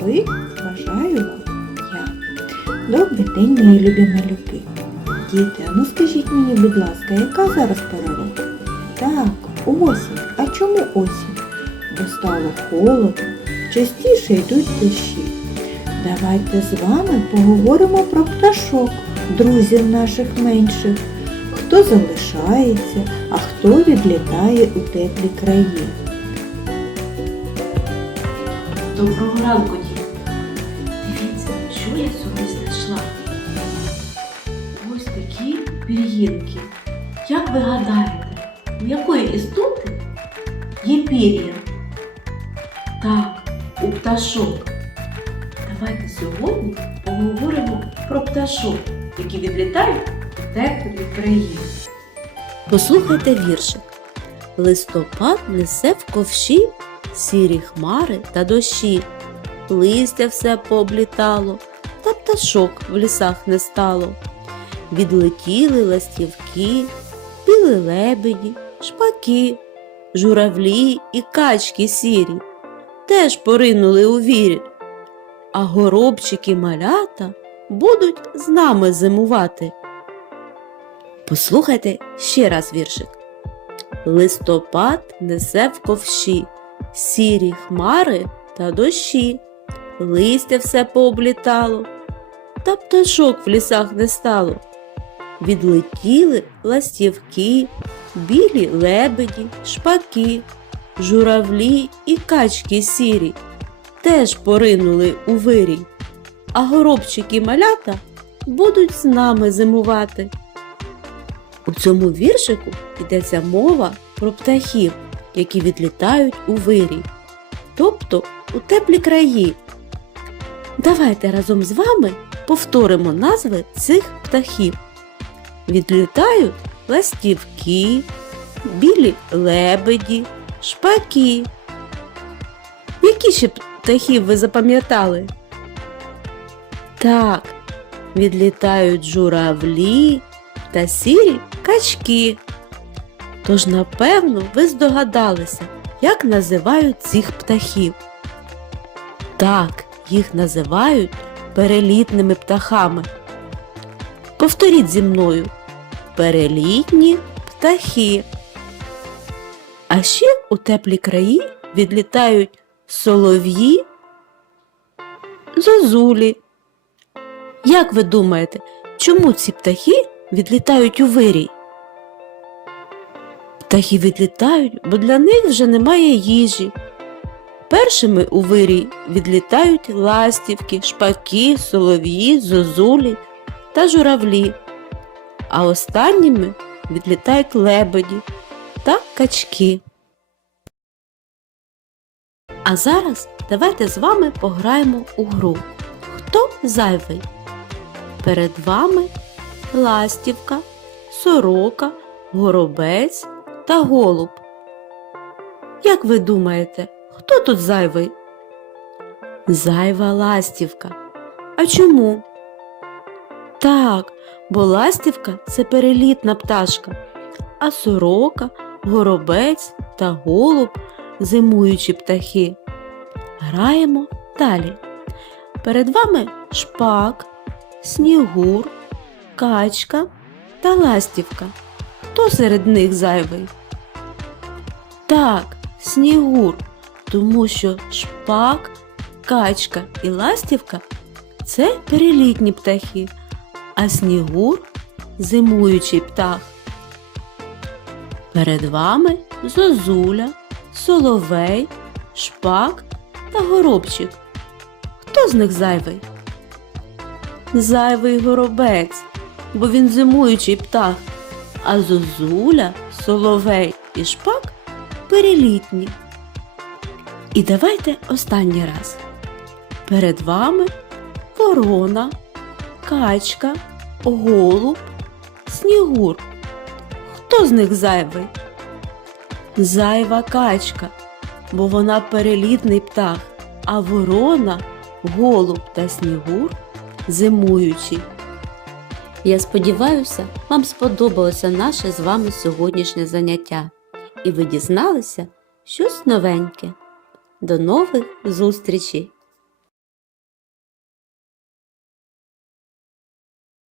бажаю вам я. Добрий день, мої любі малюки. Діти, а ну скажіть мені, будь ласка, яка зараз пора року? Так, осінь. А чому осінь? Бо стало холодно, частіше йдуть дощі. Давайте з вами поговоримо про пташок, друзів наших менших. Хто залишається, а хто відлітає у теплі краї. Доброго ранку, я сьогодні знайшла. Ось такі пір'їнки. Як ви гадаєте, у якої істоти є пір'я? Так, у пташок. Давайте сьогодні поговоримо про пташок, які відлітають у теплі країни. Послухайте віршик. Листопад несе в ковші сірі хмари та дощі. Листя все пооблітало, та пташок в лісах не стало. Відлетіли ластівки, біли лебеді, шпаки, журавлі і качки сірі, теж поринули у вірі. А горобчики малята будуть з нами зимувати. Послухайте ще раз віршик. Листопад несе в ковші сірі хмари та дощі, листя все пооблітало, та пташок в лісах не стало. Відлетіли ластівки, білі лебеді, шпаки, журавлі і качки сірі, теж поринули у вирій, а горобчики малята будуть з нами зимувати. У цьому віршику йдеться мова про птахів, які відлітають у вирій, тобто у теплі краї. Давайте разом з вами повторимо назви цих птахів. Відлітають ластівки, білі лебеді, шпаки. Які ще птахів ви запам'ятали? Так, відлітають журавлі та сірі качки. Тож, напевно, ви здогадалися, як називають цих птахів. Так, їх називають перелітними птахами. Повторіть зі мною перелітні птахи. А ще у теплі краї відлітають солов'ї, зозулі. Як ви думаєте, чому ці птахи відлітають у вирій? Птахи відлітають, бо для них вже немає їжі. Першими у вирій відлітають ластівки, шпаки, солов'ї, зозулі та журавлі, а останніми відлітають лебеді та качки. А зараз давайте з вами пограємо у гру. Хто зайвий? Перед вами ластівка, сорока, горобець та голуб. Як ви думаєте, хто тут зайвий? Зайва ластівка. А чому? Так, бо ластівка це перелітна пташка, а сорока, горобець та голуб зимуючі птахи. Граємо далі. Перед вами шпак, снігур, качка та ластівка. Хто серед них зайвий? Так, снігур, тому що шпак, качка і ластівка це перелітні птахи, а снігур зимуючий птах. Перед вами зозуля, соловей, шпак та горобчик. Хто з них зайвий? Зайвий горобець, бо він зимуючий птах, а зозуля, соловей і шпак перелітні. І давайте останній раз. Перед вами ворона, качка, голуб, снігур. Хто з них зайвий? Зайва качка, бо вона перелітний птах, а ворона, голуб та снігур зимуючі. Я сподіваюся, вам сподобалося наше з вами сьогоднішнє заняття, і ви дізналися щось новеньке. До нових зустрічей!